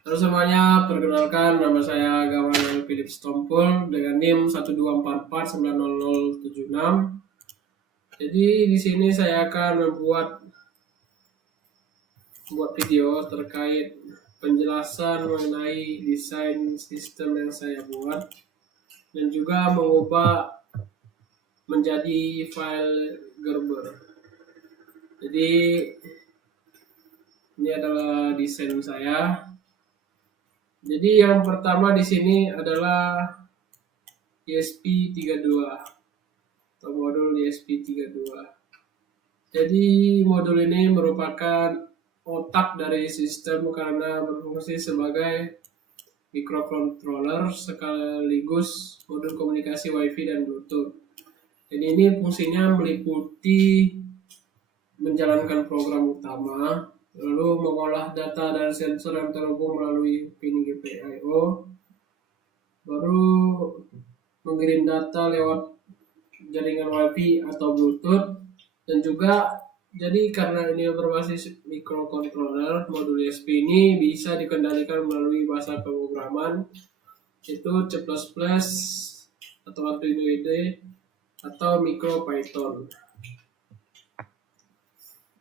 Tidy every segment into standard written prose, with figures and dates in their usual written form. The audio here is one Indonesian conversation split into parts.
Halo semuanya, perkenalkan nama saya Gamal Philip Stompul dengan NIM 124490076. Jadi di sini saya akan membuat video terkait penjelasan mengenai desain sistem yang saya buat dan juga mengubah menjadi file Gerber. Jadi ini adalah desain saya. Jadi yang pertama di sini adalah ESP32 atau modul ESP32. Jadi modul ini merupakan otak dari sistem karena berfungsi sebagai microcontroller sekaligus modul komunikasi WiFi dan Bluetooth. Jadi ini fungsinya meliputi menjalankan program utama, lalu mengolah data dan sensor yang terhubung melalui pin GPIO, baru mengirim data lewat jaringan WiFi atau Bluetooth, dan juga jadi karena ini berbasis microcontroller, modul ESP ini bisa dikendalikan melalui bahasa pemrograman yaitu C++ atau Arduino IDE atau MicroPython.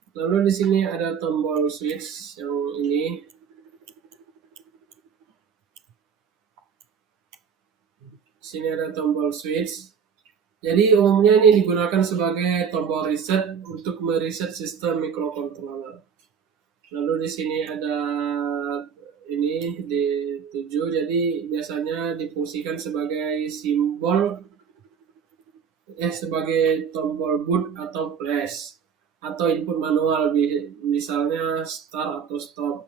Lalu di sini ada tombol switch yang ini. Di sini ada tombol switch. Jadi umumnya ini digunakan sebagai tombol reset untuk mereset sistem microcontroller. Lalu di sini ada ini di 7, jadi biasanya difungsikan sebagai simbol sebagai tombol boot atau flash atau input manual, misalnya start atau stop.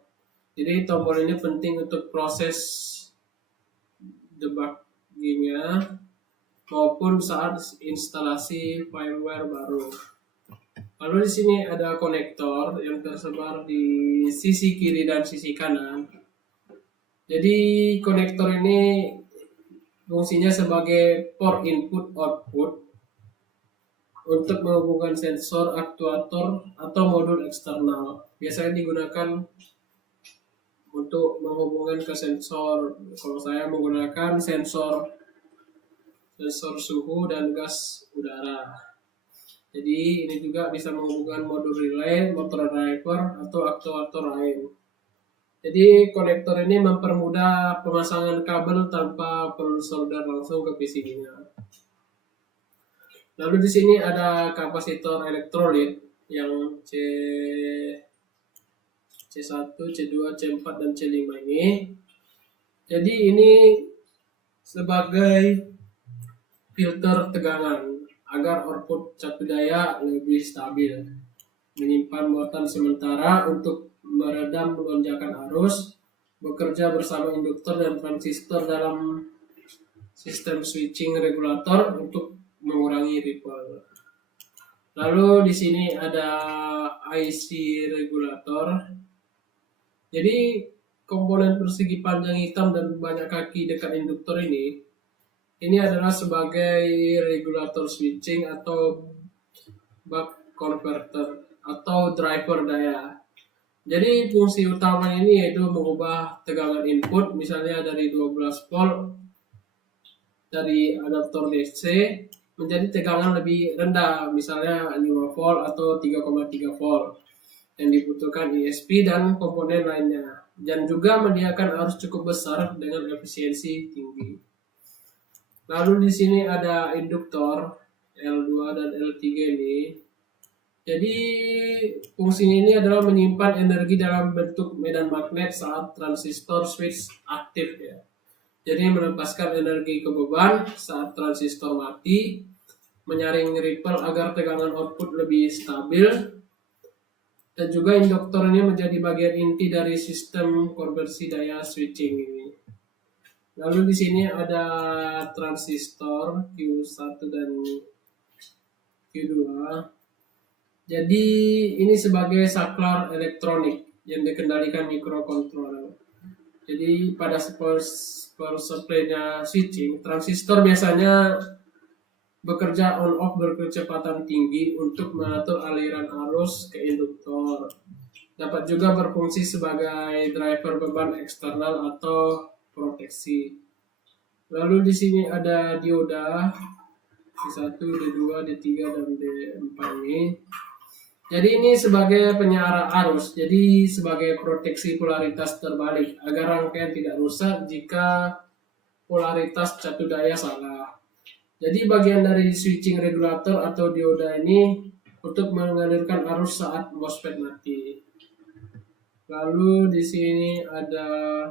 Jadi tombol ini penting untuk proses debuggingnya maupun saat instalasi firmware baru. Lalu di sini ada konektor yang tersebar di sisi kiri dan sisi kanan. Jadi konektor ini fungsinya sebagai port input output untuk menghubungkan sensor, aktuator, atau modul eksternal. Biasanya digunakan untuk menghubungkan ke sensor. Kalau saya menggunakan sensor suhu dan gas udara. Jadi ini juga bisa menghubungkan modul relay, motor driver, atau aktuator lain. Jadi konektor ini mempermudah pemasangan kabel tanpa perlu solder langsung ke PCB-nya. Lalu di sini ada kapasitor elektrolit yang C1, C2, C4, dan C5 ini. Jadi ini sebagai filter tegangan agar output satu daya lebih stabil, menyimpan muatan sementara untuk meredam lonjakan arus, bekerja bersama induktor dan transistor dalam sistem switching regulator untuk mengurangi ripple. Lalu di sini ada IC regulator. Jadi komponen persegi panjang hitam dan banyak kaki dekat induktor ini adalah sebagai regulator switching atau buck converter atau driver daya. Jadi fungsi utama ini yaitu mengubah tegangan input misalnya dari 12 volt dari adaptor DC menjadi tegangan lebih rendah, misalnya 5 volt atau 3,3 volt yang dibutuhkan ESP dan komponen lainnya, dan juga menyediakan arus cukup besar dengan efisiensi tinggi. Lalu di sini ada induktor L2 dan L3 ini. Jadi fungsinya ini adalah menyimpan energi dalam bentuk medan magnet saat transistor switch aktif ya. Jadi melepaskan energi ke beban saat transistor mati, menyaring ripple agar tegangan output lebih stabil, dan juga induktor ini menjadi bagian inti dari sistem konversi daya switching ini. Lalu di sini ada transistor Q1 dan Q2. Jadi ini sebagai saklar elektronik yang dikendalikan microcontroller. Jadi pada power supply-nya switching, transistor biasanya bekerja on off berkecepatan tinggi untuk mengatur aliran arus ke induktor. Dapat juga berfungsi sebagai driver beban eksternal atau proteksi. Lalu di sini ada dioda D1, D2, D3, dan D4 ini. Jadi ini sebagai penyara arus, jadi sebagai proteksi polaritas terbalik agar rangkaian tidak rusak jika polaritas catu daya salah. Jadi bagian dari switching regulator atau dioda ini untuk mengalirkan arus saat MOSFET mati. Lalu di sini ada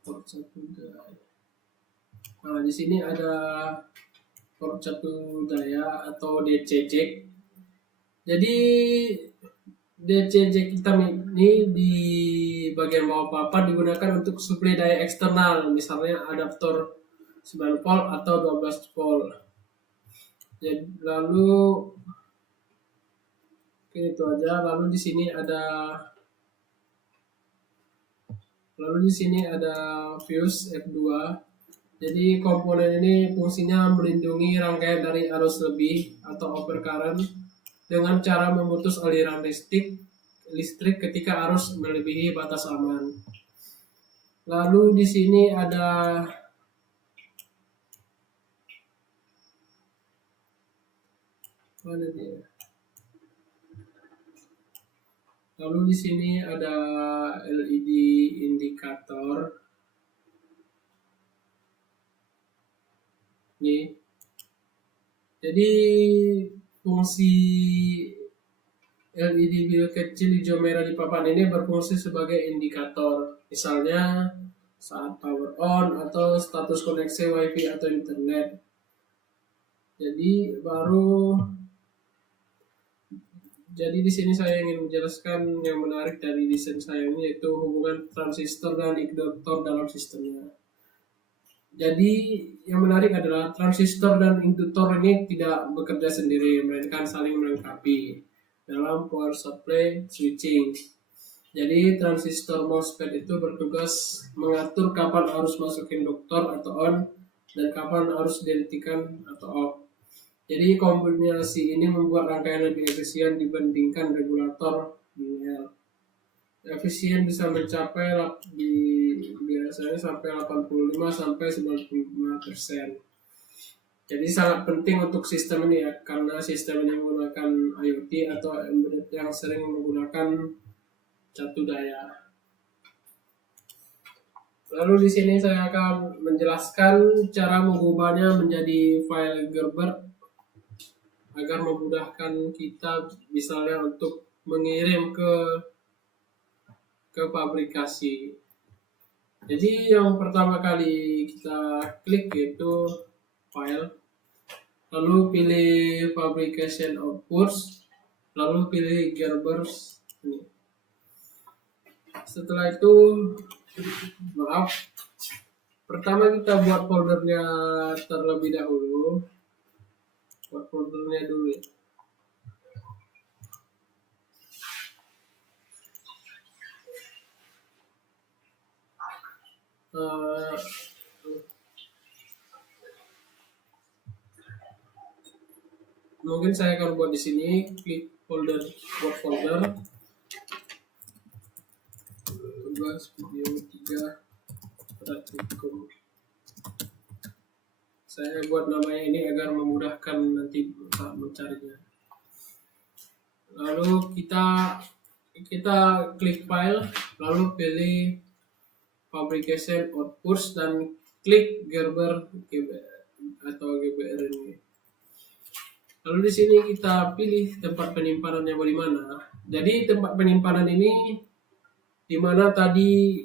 port catu daya. Nah, di sini ada port catu daya atau DC jack. Jadi DC jack hitam ini di bagian bawah papan digunakan untuk suplai daya eksternal, misalnya adaptor 9 volt atau 12 volt. Jadi, lalu itu aja. Lalu di sini ada fuse F2. Jadi komponen ini fungsinya melindungi rangkaian dari arus lebih atau overcurrent dengan cara memutus aliran listrik ketika arus melebihi batas aman. Lalu di sini ada mana dia? Lalu di sini ada LED indikator. Nih. Jadi fungsi LED bil kecil hijau merah di papan ini berfungsi sebagai indikator, misalnya saat power on atau status koneksi WiFi atau internet. Jadi di sini saya ingin menjelaskan yang menarik dari desain saya ini, yaitu hubungan transistor dan induktor dalam sistemnya. Jadi yang menarik adalah transistor dan induktor ini tidak bekerja sendiri, melainkan saling melengkapi dalam power supply switching. Jadi transistor MOSFET itu bertugas mengatur kapan arus masuk induktor atau on dan kapan arus dihentikan atau off. Jadi kombinasi ini membuat rangkaian lebih efisien dibandingkan regulator linear. Efisien bisa mencapai biasanya sampai 85 sampai 95%. Jadi sangat penting untuk sistem ini ya, karena sistem ini menggunakan IoT atau embedded yang sering menggunakan catu daya. Lalu di sini saya akan menjelaskan cara mengubahnya menjadi file Gerber agar memudahkan kita misalnya untuk mengirim ke pabrikasi. Jadi yang pertama kali kita klik yaitu file, lalu pilih fabrication outputs, lalu pilih Gerbers. Setelah itu, pertama kita buat foldernya terlebih dahulu. Buat foldernya dulu ya. Mungkin saya akan buat di sini, klik folder, buat folder, tugas video 3 praktikum. Saya buat namanya ini agar memudahkan nanti saat mencarinya. Lalu kita klik file, lalu pilih fabrication outputs dan klik Gerber atau GBR ini. Lalu di sini kita pilih tempat penyimpanannya di mana. Jadi tempat penyimpanan ini di mana tadi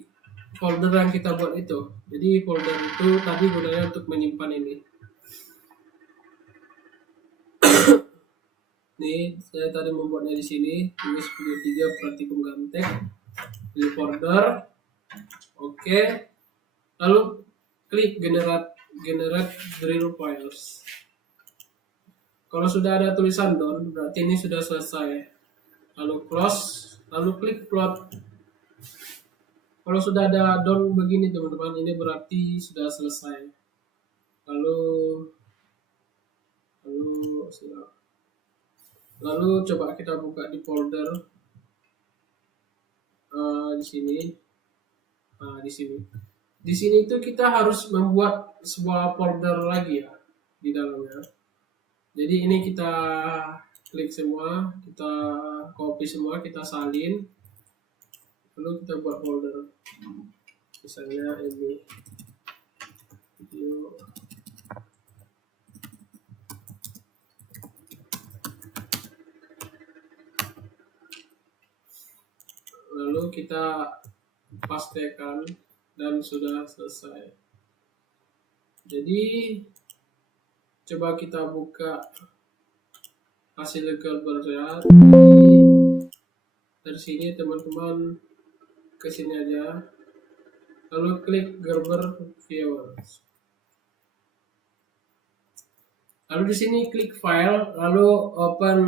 folder yang kita buat itu. Jadi folder itu tadi gunanya untuk menyimpan ini. Nih, saya tadi membuatnya di sini. Tulis video 3 praktikum Gamtek. Pilih folder. Oke. Lalu klik generate drill files. Kalau sudah ada tulisan done, berarti ini sudah selesai. Lalu close, lalu klik plot. Kalau sudah ada done begini teman-teman, ini berarti sudah selesai. lalu coba kita buka di folder di sini. Nah, di sini itu kita harus membuat sebuah folder lagi ya di dalamnya. Jadi ini kita klik semua, kita copy semua, kita salin, lalu kita buat folder. Misalnya ini video. Lalu kita pastekan dan sudah selesai. Jadi coba kita buka hasil gambarnya. Dari sini teman-teman ke sini aja, lalu klik Gerber Viewers. Lalu di sini klik File, lalu open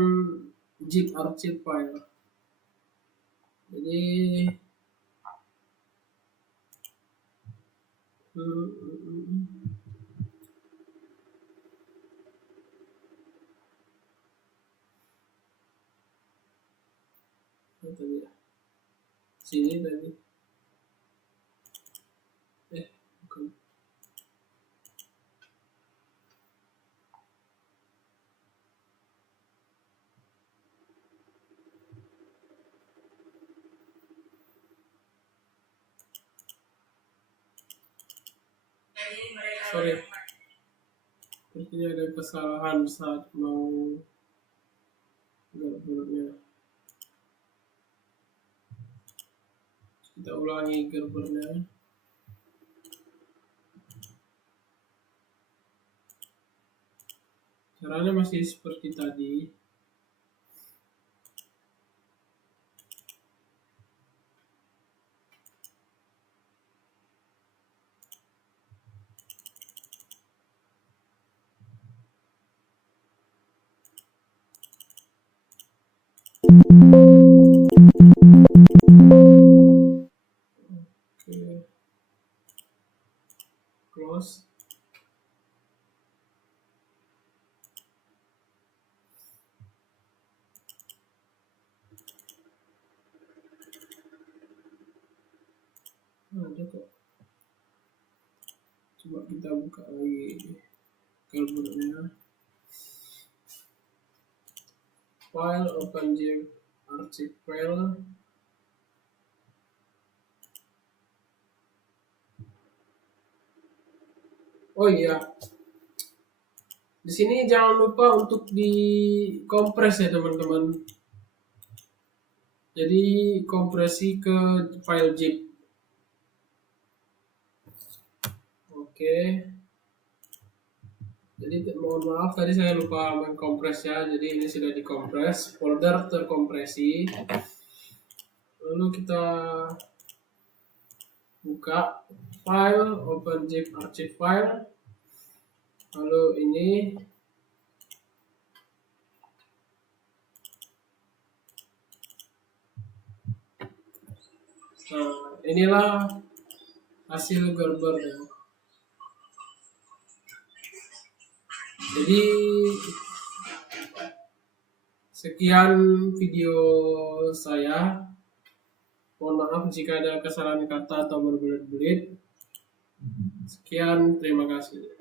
zip archive file. Jadi sini tadi bukan. Sorry, sepertinya ada kesalahan saat mau gerbernya. Kita ulangi gerbernya. Caranya masih seperti tadi. Oke. Close. Ada kok. Coba kita buka lagi gerbernya. File, open zip archive file. Oh iya, di sini jangan lupa untuk dikompres ya teman-teman. Jadi kompresi ke file zip. Oke. Jadi mohon maaf tadi saya lupa mengkompres ya. Jadi ini sudah dikompres, folder terkompresi. Lalu kita buka file, open zip archive file. Lalu ini inilah hasil gerbernya. Jadi sekian video saya. Mohon maaf jika ada kesalahan kata atau berbelit-belit. Sekian, terima kasih.